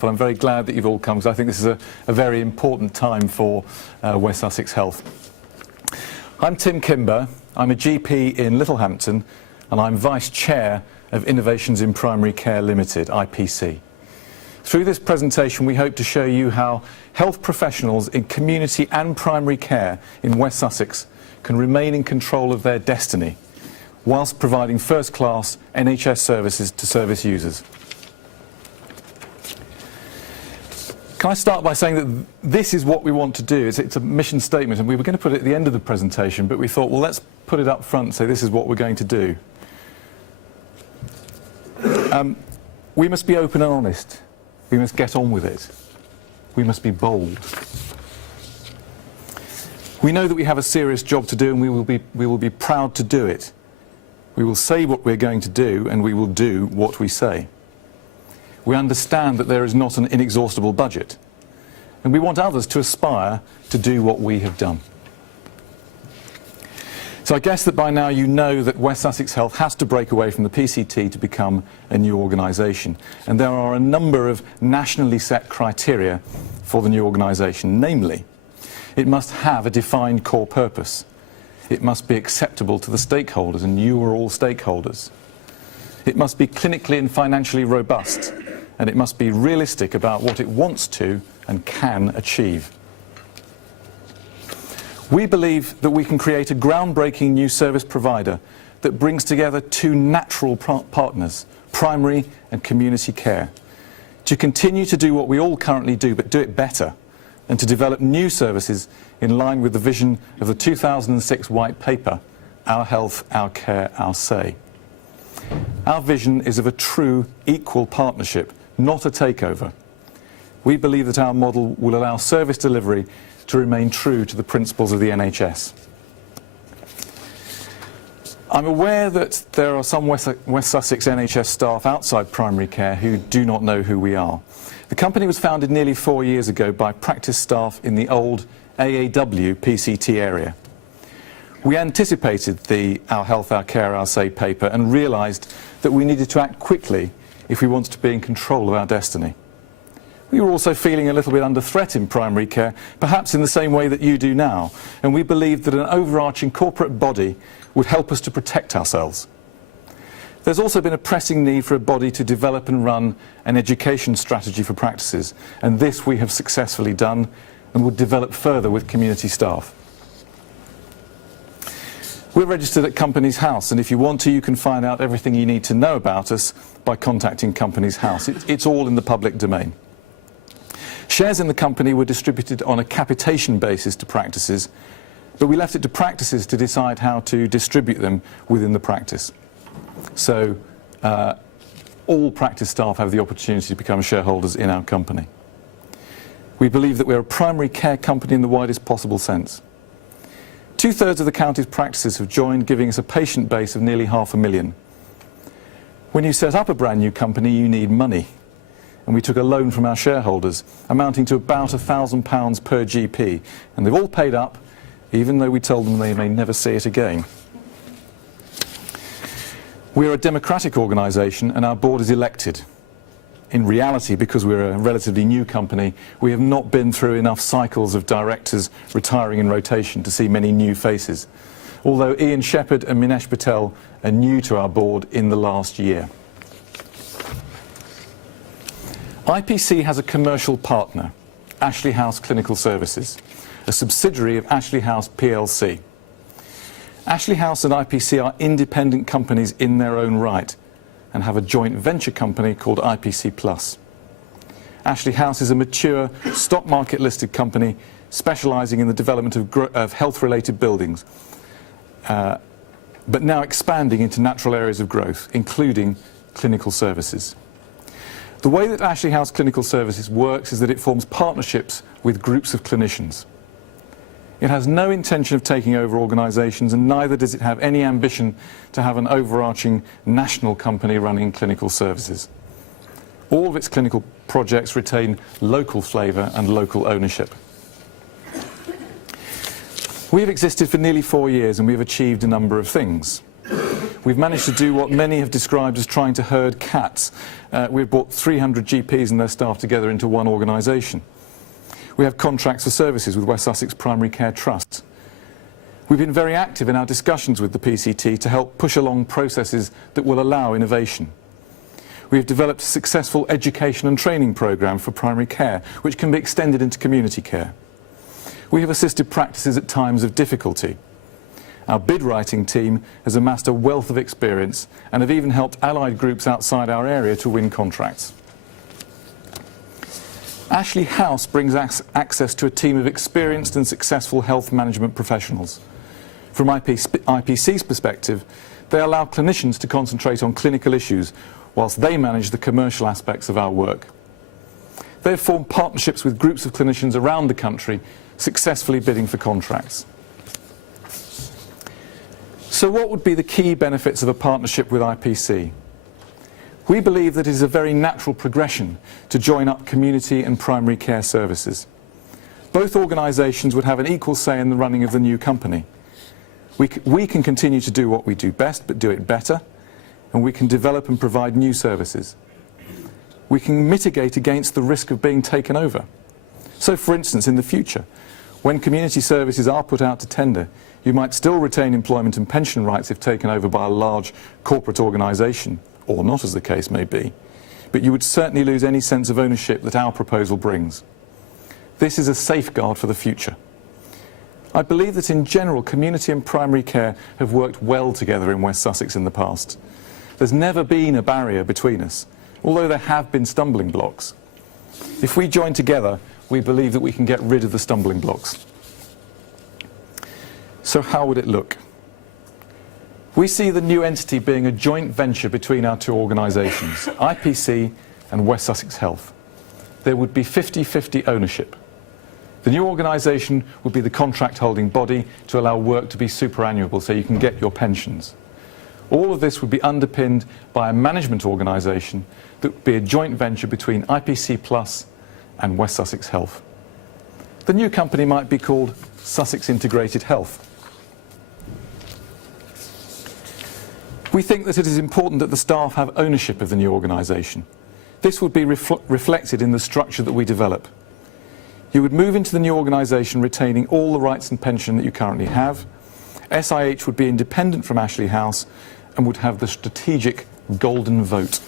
but I'm very glad that you've all come, because I think this is a very important time for West Sussex Health. I'm Tim Kimber. I'm a GP in Littlehampton, and I'm Vice Chair of Innovations in Primary Care Limited, IPC. Through this presentation, we hope to show you how health professionals in community and primary care in West Sussex can remain in control of their destiny, whilst providing first-class NHS services to service users. Can I start by saying that this is what we want to do? It's a mission statement, and we were going to put it at the end of the presentation, but we thought, well, let's put it up front and say this is what we're going to do. We must be open and honest. We must get on with it. We must be bold. We know that we have a serious job to do, and we will be proud to do it. We will say what we're going to do, and we will do what we say. We understand that there is not an inexhaustible budget, and we want others to aspire to do what we have done. So I guess that by now you know that West Sussex Health has to break away from the PCT to become a new organisation. And there are a number of nationally set criteria for the new organisation. Namely, it must have a defined core purpose. It must be acceptable to the stakeholders, and you are all stakeholders. It must be clinically and financially robust, and it must be realistic about what it wants to and can achieve. We believe that we can create a groundbreaking new service provider that brings together two natural partners, primary and community care, to continue to do what we all currently do, but do it better, and to develop new services in line with the vision of the 2006 White Paper, Our Health, Our Care, Our Say. Our vision is of a true equal partnership, not a takeover. We believe that our model will allow service delivery to remain true to the principles of the NHS. I'm aware that there are some West Sussex NHS staff outside primary care who do not know who we are. The company was founded nearly 4 years ago by practice staff in the old AAW PCT area. We anticipated the Our Health, Our Care, Our Say paper and realised that we needed to act quickly if we wanted to be in control of our destiny. We were also feeling a little bit under threat in primary care, perhaps in the same way that you do now, and we believed that an overarching corporate body would help us to protect ourselves. There's also been a pressing need for a body to develop and run an education strategy for practices, and this we have successfully done and would develop further with community staff. We're registered at Companies House, and if you want to, you can find out everything you need to know about us by contacting Companies House. It's all in the public domain. Shares in the company were distributed on a capitation basis to practices, but we left it to practices to decide how to distribute them within the practice. So all practice staff have the opportunity to become shareholders in our company. We believe that we're a primary care company in the widest possible sense. 2/3 of the county's practices have joined, giving us a patient base of nearly 500,000. When you set up a brand new company, you need money. And we took a loan from our shareholders, amounting to about £1,000 per GP. And they've all paid up, even though we told them they may never see it again. We're a democratic organisation, and our board is elected. In reality, because we're a relatively new company, we have not been through enough cycles of directors retiring in rotation to see many new faces. Although Ian Shepherd and Minesh Patel are new to our board in the last year. IPC has a commercial partner, Ashley House Clinical Services, a subsidiary of Ashley House plc. Ashley House and IPC are independent companies in their own right and have a joint venture company called IPC Plus. Ashley House is a mature stock market listed company specialising in the development of health-related buildings, but now expanding into natural areas of growth, including clinical services. The way that Ashley House Clinical Services works is that it forms partnerships with groups of clinicians. It has no intention of taking over organisations, and neither does it have any ambition to have an overarching national company running clinical services. All of its clinical projects retain local flavour and local ownership. We have existed for nearly 4 years, and we have achieved a number of things. We've managed to do what many have described as trying to herd cats. We've brought 300 GPs and their staff together into one organisation. We have contracts for services with West Sussex Primary Care Trust. We've been very active in our discussions with the PCT to help push along processes that will allow innovation. We have developed a successful education and training programme for primary care, which can be extended into community care. We have assisted practices at times of difficulty. Our bid writing team has amassed a wealth of experience and have even helped allied groups outside our area to win contracts. Ashley House brings access to a team of experienced and successful health management professionals. From IPC's perspective, they allow clinicians to concentrate on clinical issues whilst they manage the commercial aspects of our work. They have formed partnerships with groups of clinicians around the country, successfully bidding for contracts. So what would be the key benefits of a partnership with IPC? We believe that it is a very natural progression to join up community and primary care services. Both organisations would have an equal say in the running of the new company. We can continue to do what we do best, but do it better, and we can develop and provide new services. We can mitigate against the risk of being taken over. So, for instance, in the future, when community services are put out to tender, you might still retain employment and pension rights if taken over by a large corporate organisation, or not, as the case may be, but you would certainly lose any sense of ownership that our proposal brings. This is a safeguard for the future. I believe that in general, community and primary care have worked well together in West Sussex in the past. There's never been a barrier between us, although there have been stumbling blocks. If we join together, we believe that we can get rid of the stumbling blocks. So how would it look? We see the new entity being a joint venture between our two organisations, IPC and West Sussex Health. There would be 50-50 ownership. The new organisation would be the contract-holding body to allow work to be superannuable so you can get your pensions. All of this would be underpinned by a management organisation that would be a joint venture between IPC Plus and West Sussex Health. The new company might be called Sussex Integrated Health. We think that it is important that the staff have ownership of the new organisation. This would be reflected in the structure that we develop. You would move into the new organisation retaining all the rights and pension that you currently have. SIH would be independent from Ashley House and would have the strategic golden vote.